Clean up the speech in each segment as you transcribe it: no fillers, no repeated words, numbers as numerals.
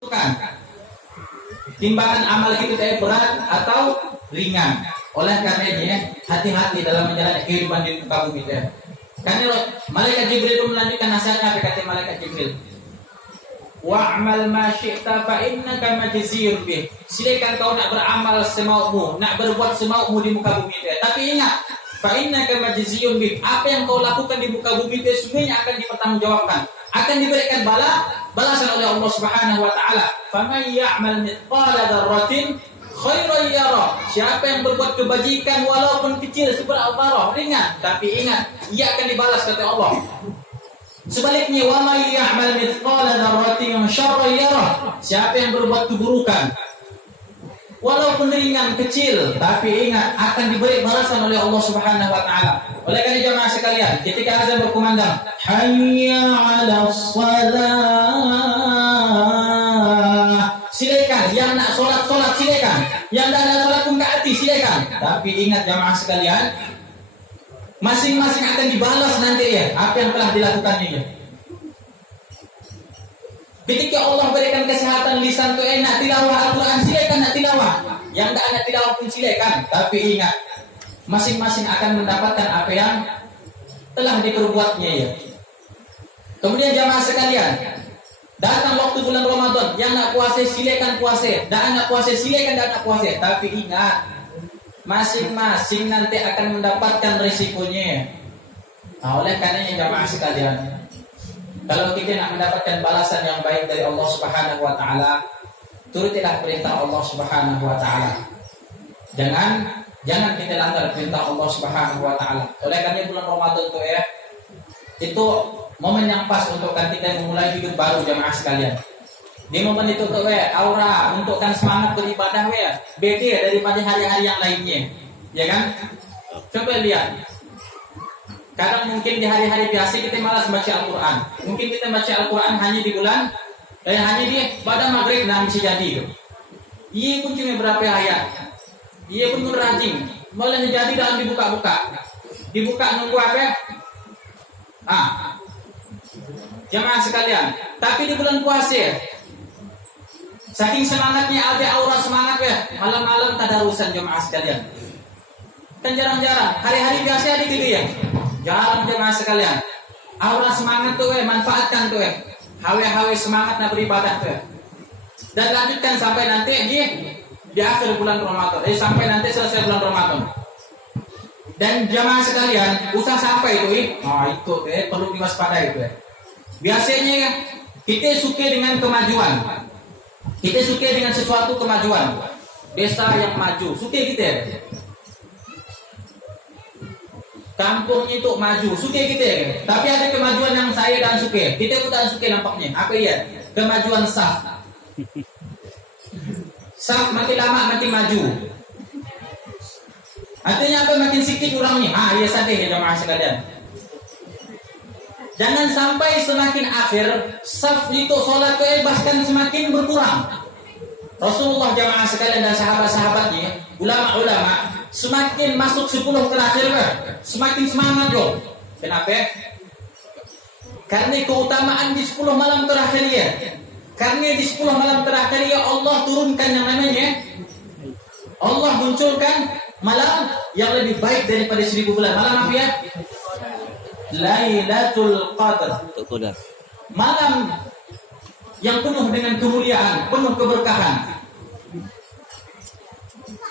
Bukan. Timbangan amal kita berat atau ringan. Oleh karenanya hati-hati dalam menjalani kehidupan di muka bumi kita. Karena malaikat Jibril itu melanjutkan nasihatnya apa kata malaikat Jibril? Wa'mal ma syi'ta fa innaka majziyun bih. Silakan kau nak beramal semaumu, nak berbuat semaumu di muka bumi kita. Tapi ingat, fa innaka majziyun bih. Apa yang kau lakukan di muka bumi kita semuanya akan dipertanggungjawabkan. Akan diberikan balasan oleh Allah Subhanahu wa taala. Faman ya'mal mithqala dzarratin khairan yara. Siapa yang berbuat kebajikan walaupun kecil seberapa zarah, ringan, tapi ingat, ia akan dibalas kata Allah. Sebaliknya, wa may ya'mal mithqala dzarratin syarran yara. Siapa yang berbuat keburukan walaupun ringan kecil, tapi ingat akan diberi balasan oleh Allah Subhanahu wa taala. Oleh karena jemaah sekalian, ketika azan berkumandang, hayya 'alas shalah. Silakan yang nak solat silakan. Yang tak nak solat pun taati silakan. Tapi ingat jemaah sekalian, masing-masing akan dibalas nanti ya apa yang telah dilakukannya ya. Ketika Allah berikan kesehatan lisan tu enak tilawah Al-Quran silakan nak tilawah. Yang tak nak tilawah pun silakan. Tapi ingat, masing-masing akan mendapatkan apa yang telah diperbuatnya ya. Kemudian jamaah sekalian, datang waktu bulan Ramadan, yang nak puasa silakan puasa, dan nak puasa silakan dan nak puasa. Tapi ingat, masing-masing nanti akan mendapatkan risikonya. Nah, oleh karenanya jamaah sekalian, kalau kita nak mendapatkan balasan yang baik dari Allah Subhanahu wa taala, turutilah perintah Allah Subhanahu wa taala. Jangan kita langgar perintah Allah Subhanahu wa taala. Oleh karena bulan Ramadan itu ya, itu momen yang pas untuk kita memulai hidup baru jamaah sekalian. Di momen itu tuh aura untukkan semangat beribadah beda daripada hari-hari yang lainnya. Ya kan? Coba lihat. Kadang mungkin di hari-hari biasa kita malas baca Al-Quran. Mungkin kita baca Al-Quran hanya di bulan hanya di pada maghrib dan bisa jadi itu. Iya pun cuma berapa ayat. Iya pun rajin. Malah jadi dalam dibuka-buka. Dibuka nunggu apa? Jemaah sekalian. Tapi di bulan puasa, saking semangatnya ada aura semangat malam-malam tadarusan jemaah sekalian. Kan jarang-jarang. Hari-hari biasa ada gitu ya. Jarang jemaah sekalian. Aura semangat tuh manfaatkan tuh hawe-hawe semangat nak beribadah tuh. Dan lanjutkan sampai nanti di akhir bulan Ramadan. Sampai nanti selesai bulan Ramadan. Dan jemaah sekalian, usah sampai itu itu perlu diwaspadai itu Biasanya kita suka dengan kemajuan. Kita suka dengan sesuatu kemajuan. Desa yang maju, suka kita. Kampungnya itu maju, suka kita. Tapi ada kemajuan yang saya dan suka. Kita pun tak suka nampaknya. Apa iya? Kemajuan saf. Saf makin lama makin maju. Artinya apa? Makin sedikit orangnya. Ya sadar ya jemaah sekalian. Jangan sampai semakin akhir saf itu solat bahkan semakin berkurang. Rasulullah jemaah sekalian dan sahabat-sahabatnya, ulama-ulama semakin masuk 10 terakhir semakin semangat loh. Kenapa? Karena keutamaan di 10 malam terakhir ya. Karena di 10 malam terakhir ya Allah turunkan yang namanya, Allah munculkan malam yang lebih baik daripada 1000 bulan. Malam apa ya? Lailatul Qadar. Malam yang penuh dengan kemuliaan, penuh keberkahan.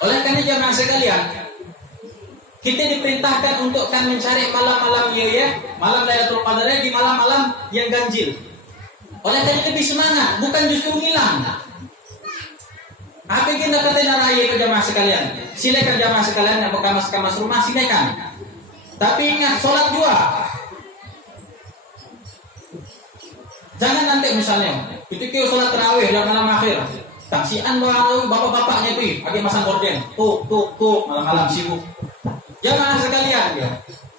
Oleh karena jemaah sekalian, kita diperintahkan untuk mencari malam-malam malam Lailatul Qadar di malam-malam yang ganjil. Oleh karena lebih semangat, bukan justru hilang. Apa yang kita katakan raya ke jemaah sekalian? Silakan jemaah sekalian yang berkamas-kamas rumah silakan. Tapi ingat sholat juga. Jangan nanti misalnya ketika sholat tarawih dan malam akhir, taksian bapak-bapaknya tuh, ada masang gorden, tuh malam-malam sibuk. Jemaah sekalian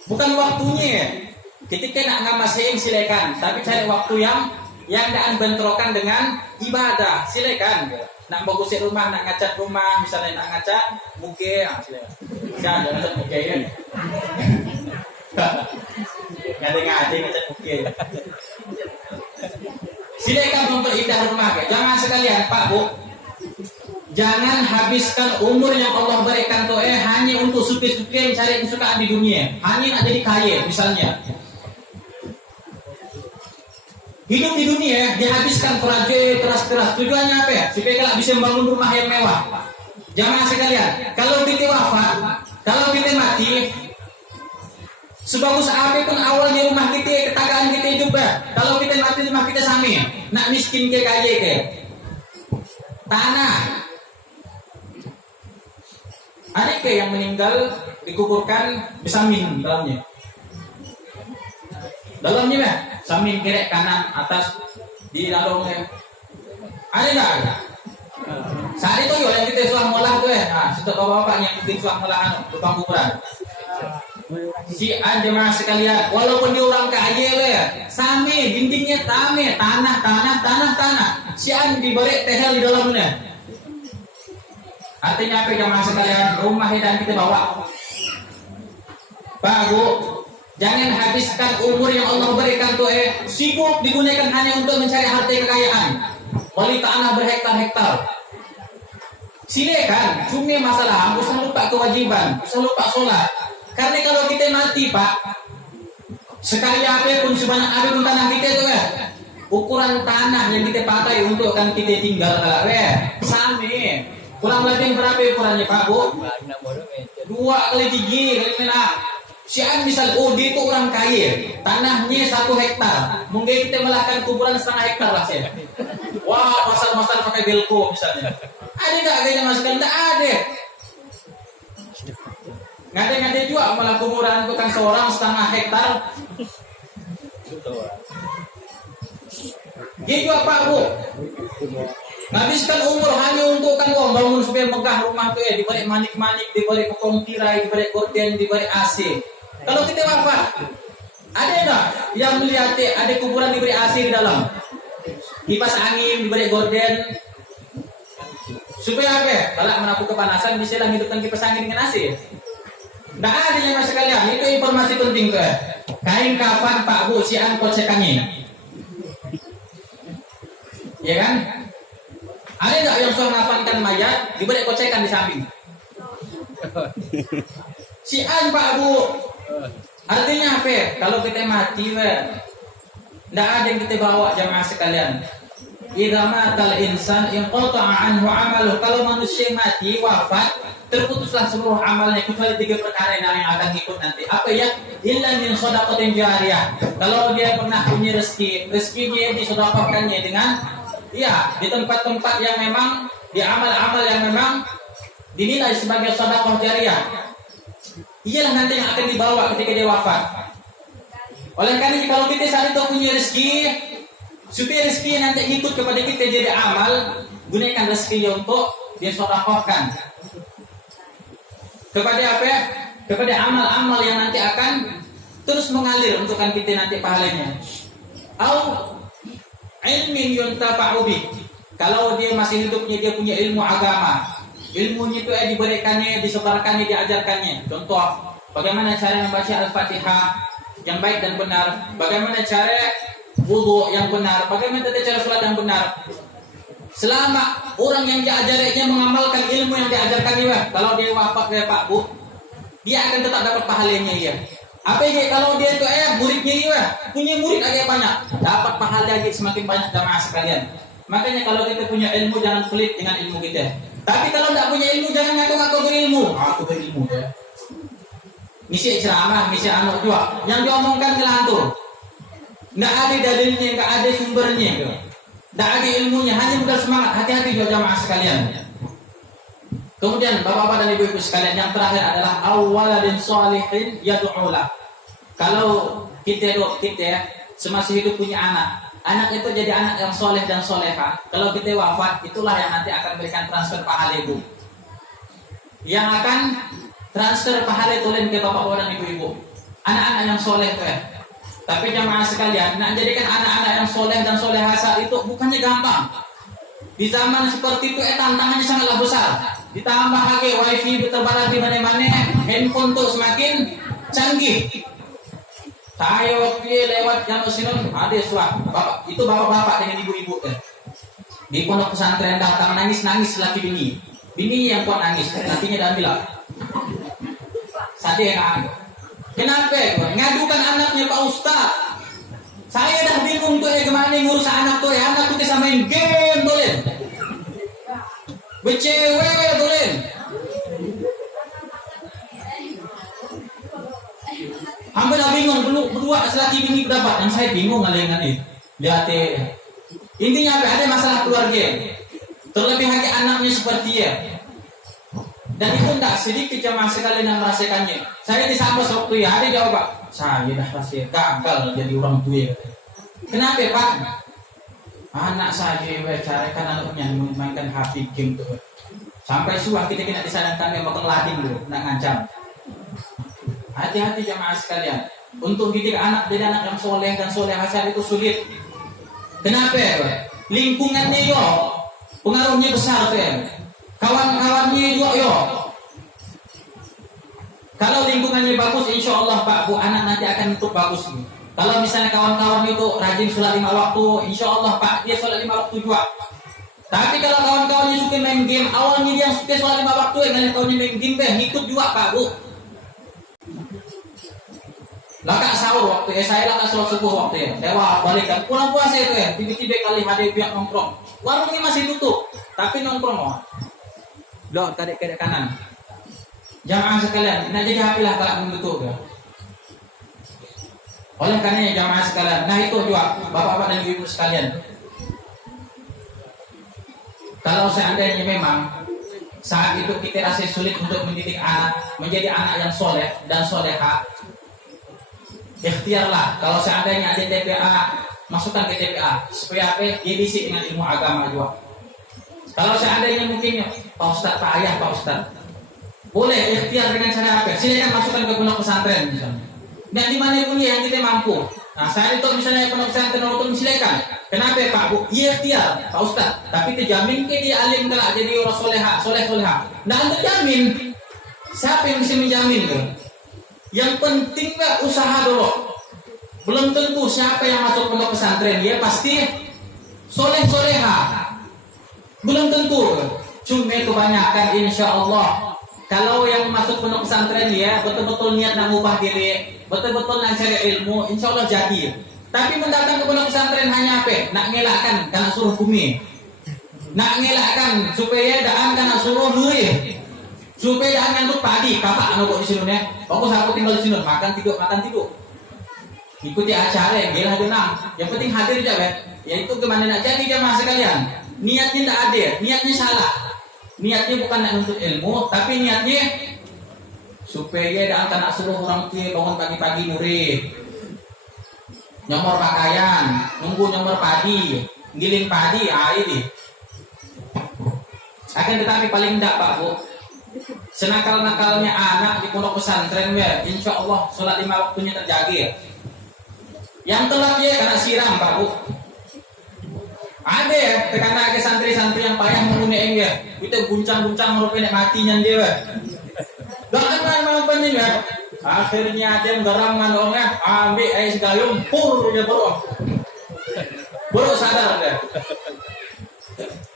bukan waktunya. Ketika nak ngamasin silakan, tapi cari waktu yang tidak bentrokan dengan ibadah silakan. Nak bagusin rumah, nak ngacat rumah, misalnya nak ngacat muke, silakan. Jangan ngacat muke ya. Ngade-ngade ngacat muke. Silakan memperindah rumah. Jangan sekalian, Pak Bu. Jangan habiskan umur yang Allah berikan tuh hanya untuk supi-supi cari kesukaan di dunia. Hanya nak jadi kaya misalnya. Hidup di dunia dihabiskan keras-keras. Tujuannya apa ya? Supaya kalau bisa membangun rumah yang mewah. Jangan sekalian, kalau kita wafat, kalau kita mati, sebagus apa pun awalnya rumah kita, ketagaan kita hidup ya. Kalau kita mati rumah kita sami, nak miskin ke kaya ke. Tanah. Ada ke yang meninggal dikuburkan besamin dalamnya. Dalamnya ya, samin kiri kanan atas di dalamnya. Ada enggak? Saat itu yang kita suah molah tuh ya. Nah, setelah bapak-bapak yang bikin suah molah tukang kuburan. Si jemaah sekalian, walaupun dia orang kaya ya, sami dindingnya tanah. Si diberi tehel di dalamnya. Artinya apa jemaah sekalian? Rumah yang kita bawa. Pak Bu, jangan habiskan umur yang Allah berikan tuh sibuk digunakan hanya untuk mencari harta kekayaan. Wali tanah berhektar-hektar. Silakan, cuma masalah usah lupa kewajiban, usah lupa sholat. Karena kalau kita mati Pak, sekali apa pun sebanyak apa pun tanah kita tuh ukuran tanah yang kita pakai untuk kan kita tinggal sami. Kurang lebih berapa ukurannya Pak Bu? 2 kali 3 kali menang. Sian misal dia itu orang kaya, tanahnya 1 hektar. Mungkin kita melakukan kuburan 1/2 hektar lah saya. Wah, masal-masal pakai belko misalnya. Ada enggak kayaknya Mas kan? Enggak ada. Ngade-ngade juga malah kuburan itu kan seorang 1/2 hektar. Gitu Pak Bu. Ngabiskan umur hanya untuk kan bangun supaya megah rumah tuh diberi manik-manik, diberi potong tirai, diberi gorden, diberi AC. Kalau kita wafat, ada enggak yang melihat ada kuburan diberi AC di dalam? Kipas angin diberi gorden. Supaya apa? Kalau menampung kepanasan bisa lah hidupkan kipas angin dengan AC. Enggak ada yang mas sekalian, itu informasi penting tuh. Kain kafan Pak Bu sian kocekannya. Ya kan? Ada enggak yang sudah ngafankan mayat diberi kocekan di samping? Sian Pak Bu. Artinya apa? Kalau kita mati, enggak ada yang kita bawa jamaah sekalian. Idza matal insan inqata'a anhu 'amaluh. Kalau manusia mati wafat, terputuslah seluruh amalnya kecuali 3 perkara yang akan ikut nanti. Apa ya? Illa min shadaqatin jariyah. Kalau dia pernah punya rezeki, rezekinya disedekahkannya dengan di tempat-tempat yang memang di amal-amal yang memang dinilai sebagai sedekah jariyah. Iyalah nanti yang akan dibawa ketika dia wafat. Oleh karena kalau kita saat itu punya rezeki, supaya rezeki nanti ikut kepada kita jadi amal, gunakan rezeki untuk disedekahkan. Kepada apa ya? Kepada amal-amal yang nanti akan terus mengalir untuk kita nanti pahalanya. Ilmin yuntafa'u bih. Kalau dia masih hidupnya dia punya ilmu agama. Ilmunya itu diberikannya, disebarkannya, diajarkannya. Contoh, bagaimana cara membaca Al-Fatihah yang baik dan benar, bagaimana cara wudu yang benar, bagaimana cara salat yang benar. Selama orang yang diajarinya mengamalkan ilmu yang diajarkannya, kalau dia wafat ya Pak Bu, dia akan tetap dapat pahalanya ya. Apa ya kalau dia itu muridnya ya, punya murid agak banyak, dapat pahala lagi semakin banyak jamaah sekalian. Makanya kalau kita punya ilmu jangan pelit dengan ilmu kita. Tapi kalau tidak punya ilmu jangan ngaku-ngaku berilmu. Aku berilmu ya. Misi ceramah, misi anak juga. Yang diomongkan ngelantur. Tidak ada dalilnya, tidak ada sumbernya. Tidak ada ilmunya, hanya modal semangat. Hati-hati juga jamaah sekalian. Kemudian bapak-bapak dan ibu-ibu sekalian, yang terakhir adalah awaladin sholihin yad'ulah. Kalau kita semasih hidup punya anak itu jadi anak yang soleh dan soleha. Kalau kita wafat, itulah yang nanti akan berikan transfer pahala ibu. Yang akan transfer pahala itu ke bapak-bapak dan ibu-ibu. Anak-anak yang soleh Tapi jamaah sekalian, nak jadikan anak-anak yang soleh dan soleha itu bukannya gampang. Di zaman seperti itu tantangannya sangatlah besar. Ditambah lagi wifi terbatas di mana-mana, handphone tuh semakin canggih. Tayo lewat yang sinon ada suah bapak itu bapak-bapak dengan ibu-ibu di pondok pesantren datang nangis laki bini yang kuat nangis nantinya diambil lah sadar yang kenapa ngadukan anaknya Pak Ustaz saya dah bingung tuh gimana ngurus anak tuh anak tuh main game dolen becewek dolen hampir bingung berdua selaki bini dapat yang saya bingung ngalengan nih lihat intinya apa ada masalah keluarga terlebih lagi anaknya seperti ya dan itu tidak sedikit jamaah sekali yang merasakannya saya disambut waktu ya ada jawab Pak saya dah rasa gagal jadi orang tua kenapa Pak anak saya carikan anaknya memainkan HP game tuh sampai suah kita kena disadangkan yang bakal latih dulu nak ngancam. Hati-hati jamaah sekalian. Untuk didik anak jadi anak yang soleh dan soleh hasil itu sulit. Kenapa? Lingkungannya yo, pengaruhnya besar tuh. Kawan-kawannya juga yo. Kalau lingkungannya bagus, insya Allah Pak Bu anak nanti akan untuk bagus. Kalau misalnya kawan-kawan itu rajin sholat 5 waktu, insya Allah Pak dia sholat 5 waktu juga. Tapi kalau kawan-kawannya suka main game, awalnya dia suka sholat 5 waktu, yang kawannya main game, ngikut juga Pak Bu. Laka sahur waktu saya laka sholat subuh waktu ya lewat balikan pulang puasa itu ya tiba-tiba kali ada pihak nongkrong warungnya masih tutup tapi nongkrong doa kadek kanan jamaah sekalian nah jadi hapilah kalau menutup ya oleh karena jamaah sekalian nah itu juga bapak-bapak dan ibu sekalian kalau seandainya memang saat itu kita rasa sulit untuk mendidik anak menjadi anak yang soleh dan soleha ikhtiarlah kalau seandainya ada TPA masukkan ke TPA supaya apa dia diisi dengan ilmu agama juga kalau seandainya mungkin Pak Ustaz Pak Ayah Pak Ustaz boleh ikhtiar dengan cara apa silakan masukkan ke pondok pesantren misalnya dan di mana pun yang kita mampu nah saat itu misalnya pondok pesantren itu silakan kenapa Pak Bu ikhtiar Pak Ustaz tapi terjamin ke dia alim kelak jadi orang soleha nah untuk jamin siapa yang bisa menjamin tuh yang penting nggak usaha dulu. Belum tentu siapa yang masuk pondok pesantren dia pasti soleha. Belum tentu. Cuma kebanyakan insya Allah kalau yang masuk pondok pesantren dia betul-betul niat nak ubah diri, betul-betul nak cari ilmu, insya Allah jadi. Tapi mendatang ke pondok pesantren hanya apa? Nak ngelakkan karena suruh bumi. Nak ngelakkan supaya daan karena suruh nuri. Supaya jangan ngantuk padi, kakak anak di sini nih. Bagus aku tinggal di sini, makan tidur. Ikuti acara yang gila denang. Yang penting hadir aja, ya itu gimana nak jadi jamaah sekalian. Niatnya tidak ada, niatnya salah. Niatnya bukan nak nuntut ilmu, tapi niatnya supaya jangan kena suruh orang tua bangun pagi-pagi nuri. Nyomor pakaian, nunggu nyomor padi, giling padi, ini. Akan tetapi paling tidak Pak Bu. Senakal-nakalnya anak di pondok pesantren ya, insya Allah sholat 5 waktunya terjaga ya. Yang telat ya karena siram Pak Bu. Ada ya, karena ke santri-santri yang payah menggunakan ya, itu guncang-guncang merupakan matinya dia. Jangan mau penting ya. Akhirnya ada yang garam mandongnya, ambil air segayung, pur dia baru sadar deh.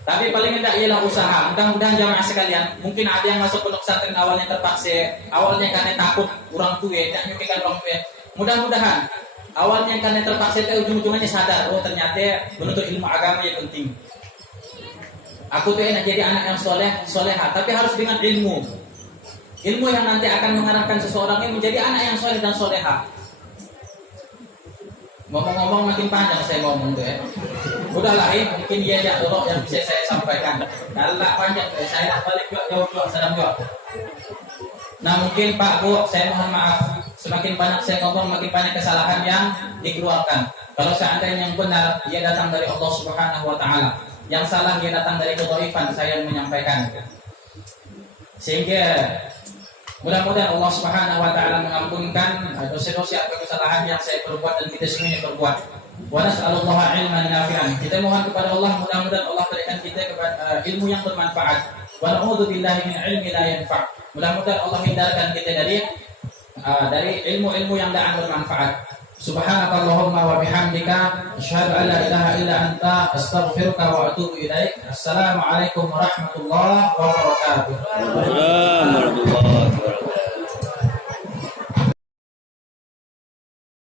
Tapi paling tidak ialah usaha. Mudah-mudahan jamaah sekalian, mungkin ada yang masuk pondok pesantren awalnya terpaksa, awalnya karena takut orang tua, tidak nyukikan orang tua. Mudah-mudahan awalnya karena terpaksa itu ujung-ujungnya sadar, oh ternyata menuntut ilmu agama yang penting. Aku tuh enak jadi anak yang soleha, tapi harus dengan ilmu. Ilmu yang nanti akan mengarahkan seseorang yang menjadi anak yang soleh dan soleha. Ngomong-ngomong makin panjang saya ngomong tuh ya. Udahlah ya, mungkin dia aja dulu yang bisa saya sampaikan. Kalau panjang saya balik jauh sedang jawab. Nah mungkin Pak Bu, saya mohon maaf. Semakin banyak saya ngomong, makin banyak kesalahan yang dikeluarkan. Kalau seandainya yang benar, dia datang dari Allah Subhanahu Wa Taala. Yang salah dia datang dari kedhaifan saya yang menyampaikan. Sehingga mudah-mudahan Allah Subhanahu Wa Taala mengampunkan dosa-dosa atau kesalahan yang saya perbuat dan kita semuanya perbuat. Wa nas'alullaha ilman nafi'an. Kita mohon kepada Allah mudah-mudahan Allah berikan kita kepada ilmu yang bermanfaat. Wa na'udzu billahi min ilmi la yanfa'. Mudah-mudahan Allah hindarkan kita dari ilmu-ilmu yang tidak bermanfaat. Subhanakallahumma wa bihamdika asyhadu an la ilaha illa anta astaghfiruka wa atubu ilaik. Assalamualaikum warahmatullahi wabarakatuh.